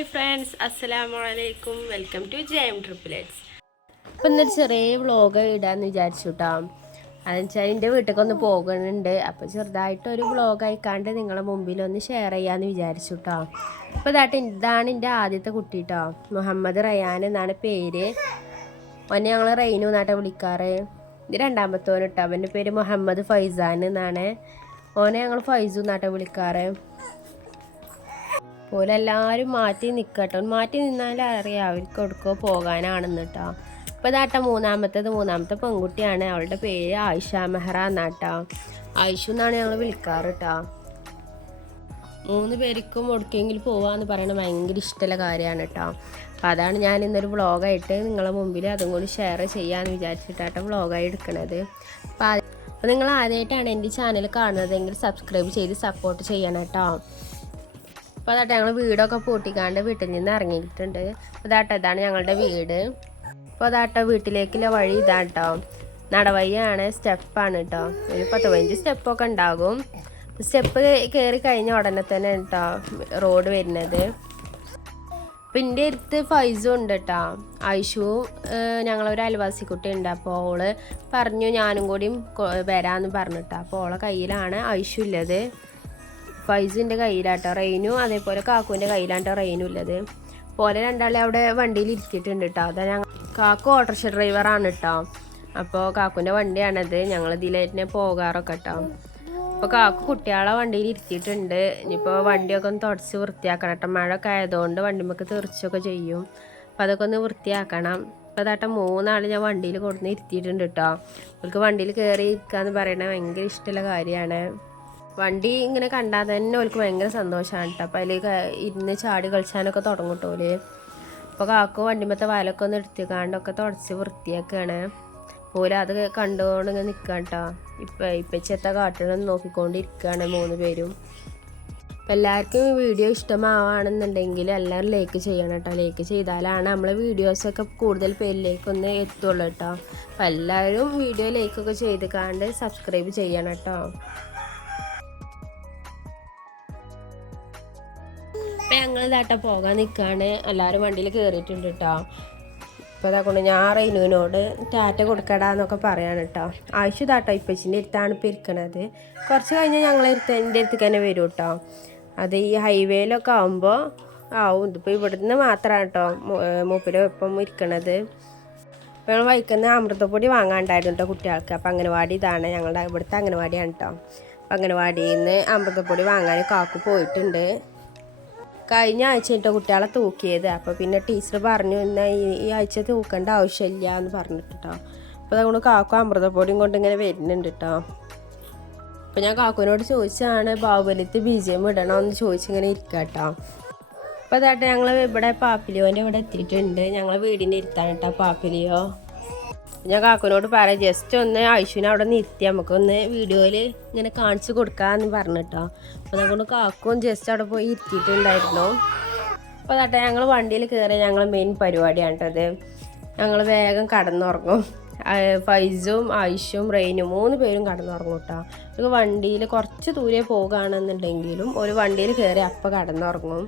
Hi friends, അസ്സലാമലൈക്കും. Welcome to JM triplets. അപ്പം ഇന്നൊരു ചെറിയ വ്ളോഗ് ഇടാന്ന് വിചാരിച്ചു കേട്ടോ. അതെന്ന് വെച്ചാൽ എൻ്റെ വീട്ടിലേക്ക് ഒന്ന് പോകുന്നുണ്ട്. അപ്പോൾ ചെറുതായിട്ടൊരു വ്ളോഗ് അയക്കാണ്ട് നിങ്ങളെ മുമ്പിലൊന്ന് ഷെയർ ചെയ്യാമെന്ന് വിചാരിച്ചു കേട്ടോ. അപ്പോൾ ഇതാണ് എൻ്റെ ആദ്യത്തെ കുട്ടി കേട്ടോ. മുഹമ്മദ് റയാൻ എന്നാണ് പേര്. ഓനെ ഞങ്ങൾ റെയിനു എന്നാട്ടെ വിളിക്കാറ്. ഇത് രണ്ടാമത്തോന് കേട്ടോ. അവൻ്റെ പേര് മുഹമ്മദ് ഫൈസാൻ എന്നാണ്. ഓനെ ഞങ്ങൾ ഫൈസു എന്നാട്ടെ വിളിക്കാറ്. പോലെ എല്ലാവരും മാറ്റി നിൽക്കട്ടോ. മാറ്റി നിന്നാൽ അറിയാം അവർക്ക് എവിടെക്കോ പോകാനാണെന്ന് കേട്ടോ. ഇപ്പോൾ ഇതാട്ട മൂന്നാമത്തെ പെൺകുട്ടിയാണ്. അവളുടെ പേര് ആയിഷ മെഹ്റ എന്നാട്ടോ. ആയിഷു എന്നാണ് ഞങ്ങൾ വിളിക്കാറ് കേട്ടോ. 3 പേർക്കും എവിടേക്കെങ്കിലും പോകാമെന്ന് പറയുന്നത് ഭയങ്കര ഇഷ്ടമുള്ള കാര്യമാണ് കേട്ടോ. അപ്പോൾ അതാണ് ഞാൻ ഇന്നൊരു വ്ളോഗായിട്ട് നിങ്ങളുടെ മുമ്പിൽ അതും കൂടി ഷെയർ ചെയ്യാമെന്ന് വിചാരിച്ചിട്ടാട്ടോ വ്ളോഗായി എടുക്കുന്നത്. അപ്പോൾ നിങ്ങൾ ആദ്യമായിട്ടാണ് എൻ്റെ ചാനൽ കാണുന്നതെങ്കിൽ സബ്സ്ക്രൈബ് ചെയ്ത് സപ്പോർട്ട് ചെയ്യണം കേട്ടോ. അപ്പോൾ അതാട്ടെ ഞങ്ങൾ വീടൊക്കെ പൂട്ടിക്കാണ്ട് വീട്ടിൽ നിന്ന് ഇറങ്ങിയിട്ടുണ്ട്. ഇതാണ് ഞങ്ങളുടെ വീട്. അപ്പോൾ അതാട്ടോ വീട്ടിലേക്കുള്ള വഴി ഇതാട്ടോ. നടവഴിയാണ്, സ്റ്റെപ്പാണ് കേട്ടോ. ഒരു 10-15 സ്റ്റെപ്പൊക്കെ ഉണ്ടാകും. സ്റ്റെപ്പ് കയറി കഴിഞ്ഞ ഉടനെ തന്നെ കേട്ടോ റോഡ് വരുന്നത്. അപ്പം എൻ്റെ അടുത്ത് ഫൈസും ഉണ്ട് കേട്ടോ. ആയിഷുവും ഞങ്ങളൊരു അയൽവാസി കുട്ടി ഉണ്ട്. അപ്പോൾ ഓള് പറഞ്ഞു ഞാനും കൂടിയും വരാമെന്ന് പറഞ്ഞിട്ടോ. അപ്പോൾ ഓളെ കയ്യിലാണ് ആയിഷു ഉള്ളത്. ഫൈസിൻ്റെ കയ്യിലാട്ടോ റെയിനു, അതേപോലെ കാക്കുവിൻ്റെ കയ്യിലാട്ടോ റെയിനു ഉള്ളത്. പോലെ രണ്ടാളെ അവിടെ വണ്ടിയിൽ ഇരുത്തിയിട്ടുണ്ട് കേട്ടോ. അതാ കാക്കു ഓട്ടോറിക്ഷ ഡ്രൈവറാണ് കേട്ടോ. അപ്പോൾ കാക്കുവിൻ്റെ വണ്ടിയാണത്. ഞങ്ങൾ ഇതിലായിട്ട് പോകാറൊക്കെ കേട്ടോ. അപ്പോൾ കാക്കു കുട്ടികളെ വണ്ടിയിൽ ഇരുത്തിയിട്ടുണ്ട്. ഇനിയിപ്പോൾ വണ്ടിയൊക്കെ ഒന്ന് തുടച്ച് വൃത്തിയാക്കണം കേട്ടോ. മഴയൊക്കെ ആയതുകൊണ്ട് വണ്ടിമൊക്കെ തെറിച്ചൊക്കെ ചെയ്യും. അപ്പോൾ അതൊക്കെ ഒന്ന് വൃത്തിയാക്കണം. അപ്പോൾ അതാട്ട 3 ആൾ ഞാൻ വണ്ടിയിൽ കൊടുന്ന് ഇരുത്തിയിട്ടുണ്ട് കേട്ടോ. അവർക്ക് വണ്ടിയിൽ കയറി ഇരിക്കാന്ന് പറയണത് ഭയങ്കര ഇഷ്ടമുള്ള കാര്യമാണ്. വണ്ടി ഇങ്ങനെ കണ്ടാൽ തന്നെ അവർക്ക് ഭയങ്കര സന്തോഷമാണ് കേട്ടോ. അപ്പോൾ അതിൽ ഇരുന്ന് ചാടി കളിച്ചാനൊക്കെ തുടങ്ങട്ടോല്. അപ്പോൾ കാക്കു വണ്ടിമത്തെ വലൊക്കെ ഒന്ന് എടുത്തിക്കാണ്ടൊക്കെ തുടച്ച് വൃത്തിയാക്കുകയാണ്. പോലെ അത് കണ്ടുകൊണ്ട് ഇങ്ങനെ നിൽക്കാം കേട്ടോ. ഇപ്പച്ചെത്ത കാട്ടണം നോക്കിക്കൊണ്ടിരിക്കുകയാണ് 3 പേരും. അപ്പോൾ എല്ലാവർക്കും വീഡിയോ ഇഷ്ടമാവുകയാണെന്നുണ്ടെങ്കിൽ എല്ലാവരും ലൈക്ക് ചെയ്യണം കേട്ടോ. ലൈക്ക് ചെയ്താലാണ് നമ്മളെ വീഡിയോസൊക്കെ കൂടുതൽ പേരിലേക്കൊന്ന് എത്തുള്ളൂ കേട്ടോ. അപ്പോൾ എല്ലാവരും വീഡിയോ ലൈക്കൊക്കെ ചെയ്ത് സബ്സ്ക്രൈബ് ചെയ്യണം കേട്ടോ. അപ്പം ഞങ്ങൾ ഇതാട്ട പോകാൻ നിൽക്കുകയാണ്. എല്ലാവരും വണ്ടിയിൽ കയറിയിട്ടുണ്ട് കേട്ടോ. അപ്പോൾ അതാകൊണ്ട് ഞാൻ റെയിനുവിനോട് ടാറ്റ കൊടുക്കടാന്നൊക്കെ പറയാണ് കേട്ടോ. ആയിഷു ഇതാട്ടോ ഇപ്പച്ചിൻ്റെ അടുത്താണ് ഇപ്പോൾ ഇരിക്കണത്. കുറച്ച് കഴിഞ്ഞാൽ ഞങ്ങൾ എൻ്റെ അടുത്തേക്ക് തന്നെ വരും കേട്ടോ. അത് ഈ ഹൈവേയിലൊക്കെ ആകുമ്പോൾ ഇതിപ്പോൾ ഇവിടുന്ന് മാത്രമാണ് കേട്ടോ മൂപ്പിൽ ഇപ്പം ഇരിക്കണത്. അപ്പോൾ ഞങ്ങൾ വൈക്കുന്ന അമൃതപ്പൊടി വാങ്ങാണ്ടായിരുന്നു കേട്ടോ കുട്ടികൾക്ക്. അപ്പോൾ അംഗനവാടി ഇതാണ് ഞങ്ങളുടെ ഇവിടുത്തെ അംഗനവാടിയാണ് കേട്ടോ. അപ്പോൾ അംഗനവാടിയിൽ നിന്ന് അമൃതപ്പൊടി വാങ്ങാൻ കാക്കു പോയിട്ടുണ്ട്. കഴിഞ്ഞ ആഴ്ച കേട്ടോ കുട്ടികളെ തൂക്കിയത്. അപ്പോൾ പിന്നെ ടീച്ചർ പറഞ്ഞു എന്നാൽ ഈ ആഴ്ച തൂക്കേണ്ട ആവശ്യമില്ല എന്ന് പറഞ്ഞിട്ട് കേട്ടോ. അപ്പോൾ അതുകൊണ്ട് കാക്കു അമൃതപ്പൊടിയും കൊണ്ട് ഇങ്ങനെ വരുന്നുണ്ട് കേട്ടോ. അപ്പോൾ ഞാൻ കാക്കുവിനോട് ചോദിച്ചാണ് ബാഹുബലിത്ത് BGM ഇടണമെന്ന് ചോദിച്ചിങ്ങനെ ഇരിക്കുക കേട്ടോ. അപ്പോൾ അതാട്ടെ ഞങ്ങൾ ഇവിടെ പാപ്പിലിയോൻ്റെ ഇവിടെ എത്തിയിട്ടുണ്ട്. ഞങ്ങൾ വീടിൻ്റെ ഇരുത്താണ് കേട്ടോ പാപ്പിലിയോ. ഞാൻ കാക്കുവിനോട് പറയാം ജസ്റ്റ് ഒന്ന് ആയിഷുവിനെ അവിടെ നിർത്തി നമുക്കൊന്ന് വീഡിയോയിൽ ഇങ്ങനെ കാണിച്ച് കൊടുക്കാമെന്ന് പറഞ്ഞിട്ടോ. അപ്പോൾ അതുകൊണ്ട് കാക്കും ജസ്റ്റ് അവിടെ പോയി ഇരുത്തിയിട്ടുണ്ടായിരുന്നു. അപ്പോൾ അതാട്ടെ ഞങ്ങൾ വണ്ടിയിൽ കയറി ഞങ്ങൾ മെയിൻ പരിപാടിയാണ് കേട്ടത്. ഞങ്ങൾ വേഗം കടന്നുറങ്ങും. ഫൈസും ആയിഷും റെയിനും 3 പേരും കടന്നുറങ്ങും കേട്ടോ. നമുക്ക് വണ്ടിയിൽ കുറച്ച് ദൂരെ പോകുകയാണെന്നുണ്ടെങ്കിലും ഒരു വണ്ടിയിൽ കയറി അപ്പം കടന്നുറങ്ങും.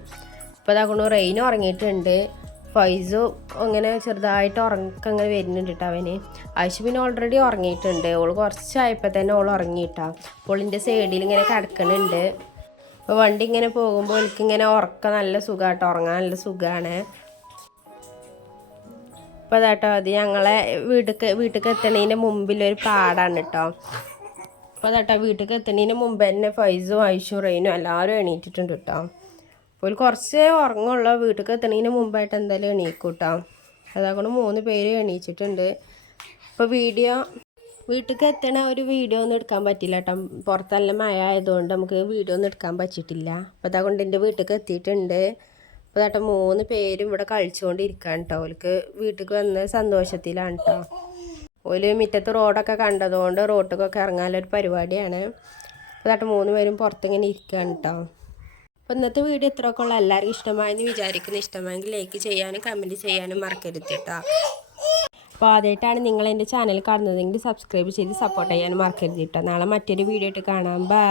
അപ്പോൾ അതുകൊണ്ട് റെയിനും ഉറങ്ങിയിട്ടുണ്ട്. ഫൈസു അങ്ങനെ ചെറുതായിട്ട് ഉറക്കങ്ങനെ വരുന്നുണ്ട് കേട്ടോ അവന്. ആയിഷ പിന്നെ ഓൾറെഡി ഉറങ്ങിയിട്ടുണ്ട്. ഓള് കുറച്ചായപ്പോൾ തന്നെ ഓൾ ഉറങ്ങിയിട്ടാ. അപ്പോൾ ഇതിൻ്റെ സൈഡിൽ ഇങ്ങനെ കിടക്കണുണ്ട്. അപ്പോൾ വണ്ടി ഇങ്ങനെ പോകുമ്പോൾ എനിക്കിങ്ങനെ ഉറക്കം നല്ല സുഖമാട്ടോ, ഉറങ്ങാൻ നല്ല സുഖമാണ്. അപ്പോൾ അതാട്ടോ അത് ഞങ്ങളെ വീട്ടിലേക്ക് എത്തണതിൻ്റെ മുമ്പിലൊരു പാടാണ് കേട്ടോ. അപ്പോൾ അതാട്ടോ വീട്ടിലേക്ക് എത്തണതിന് മുമ്പ് തന്നെ ഫൈസും ആയിഷും റെയിനും എല്ലാവരും എണീറ്റിട്ടുണ്ട് കേട്ടോ. അപ്പോൾ കുറച്ച് ഉറങ്ങുള്ള വീട്ടിലേക്ക് എത്തണതിന് മുമ്പായിട്ട് എന്തായാലും എണീക്കും കേട്ടോ. അതുകൊണ്ട് 3 പേര് എണീച്ചിട്ടുണ്ട്. അപ്പോൾ വീട്ടിലേക്ക് എത്തണ ഒരു വീഡിയോ ഒന്നും എടുക്കാൻ പറ്റില്ല കേട്ടോ. പുറത്തെല്ലാം മഴ ആയതുകൊണ്ട് നമുക്ക് വീഡിയോ ഒന്നും എടുക്കാൻ പറ്റിയിട്ടില്ല. അപ്പോൾ അതുകൊണ്ട് എൻ്റെ വീട്ടിലേക്ക് എത്തിയിട്ടുണ്ട്. അപ്പോൾ അതാട്ടെ 3 പേരും ഇവിടെ കളിച്ചുകൊണ്ടിരിക്കുകയാണ് കേട്ടോ. അവർക്ക് വീട്ടിലേക്ക് വന്ന സന്തോഷത്തിലാണ് കേട്ടോ. ഒരു മുറ്റത്ത് റോഡൊക്കെ കണ്ടതുകൊണ്ട് റോഡിലേക്കൊക്കെ ഇറങ്ങാനൊരു പരിപാടിയാണ്. അപ്പോൾ അതാട്ടെ 3 പേരും പുറത്തിങ്ങനെ ഇരിക്കുകയാണ് കേട്ടോ. അപ്പോൾ ഇന്നത്തെ വീഡിയോ ഇത്രയൊക്കെ ഉള്ള എല്ലാവർക്കും ഇഷ്ടമായെന്ന് വിചാരിക്കുന്നു. ഇഷ്ടമായെങ്കിൽ ലൈക്ക് ചെയ്യാനും കമൻറ്റ് ചെയ്യാനും മറക്കരുത് കേട്ടോ. അപ്പോൾ ആദ്യമായിട്ടാണ് നിങ്ങൾ എൻ്റെ ചാനൽ കാണുന്നതെങ്കിൽ സബ്സ്ക്രൈബ് ചെയ്ത് സപ്പോർട്ട് ചെയ്യാനും മറക്കരുത് കേട്ടോ. നാളെ മറ്റൊരു വീഡിയോ ആയിട്ട് കാണാം. ബൈ.